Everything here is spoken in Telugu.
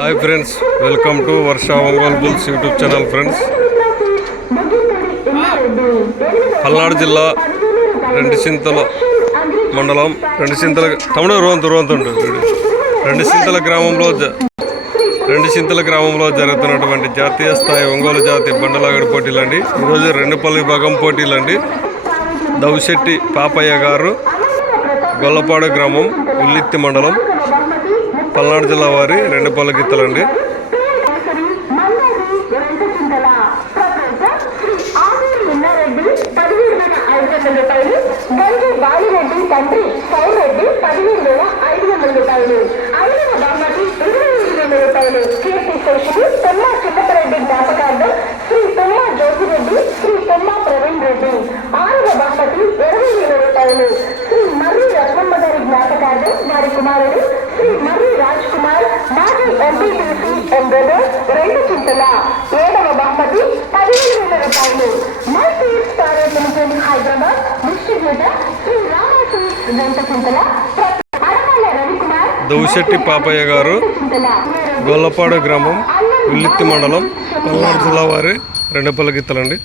Hi friends welcome to Varsha Ongole bulls YouTube channel friends Palnadu జిల్లా రెండు చింతల మండలం రెండు చింతల తమ్ముడు రోంతు రోంతుండు రెండు చింతల గ్రామంలో జ- రెండు చింతల గ్రామంలో జరుగుతున్నటువంటి జాతీయ స్థాయి ఒంగోలు జాతి బండలాగడి పోటీలండి. ఈరోజు రెండుపల్లి భాగం పోటీలండి. దౌశెట్టి పాపయ్య గారు గొల్లపాడు గ్రామం ఉల్లిత్తి మండలం పల్నాడు జిల్లా వారి రెండుపల్లి గిత్తలండి బాలిరెడ్డి తండ్రి సౌరెడ్డి పదిహేను వేల ఐదు వందల రూపాయలు ఐదవ బహుమతి ఇరవై ఐదు వేల రూపాయలు కీర్తి శేషుడు తొమ్మ చిన్నపరెడ్డి జ్ఞాపకార్థం శ్రీ తొమ్మ జ్యోతిరెడ్డి శ్రీ తొమ్మ ప్రవీణ్ రెడ్డి ఆరవ బహుమతి ఇరవై వేల రూపాయలు శ్రీ మర్రి రత్నమ్మ గారి జ్ఞాపకార్థం వారి కుమారుడు శ్రీ మర్రి రాజ్ కుమార్ మాజీ ఎంపీటీసీ రెండు చింతల ఏడవ బహుమతి పదిహేను వేల రూపాయలు. Multi star limited Hyderabad distributor Shri రామాసు వెంట చింతల దౌశెట్టి పాపయ్య గారు గొల్లపాడు గ్రామం ఉల్లిత్తి మండలం పల్నాడు జిల్లా వారి రెండుపల్లి గిత్తలండి.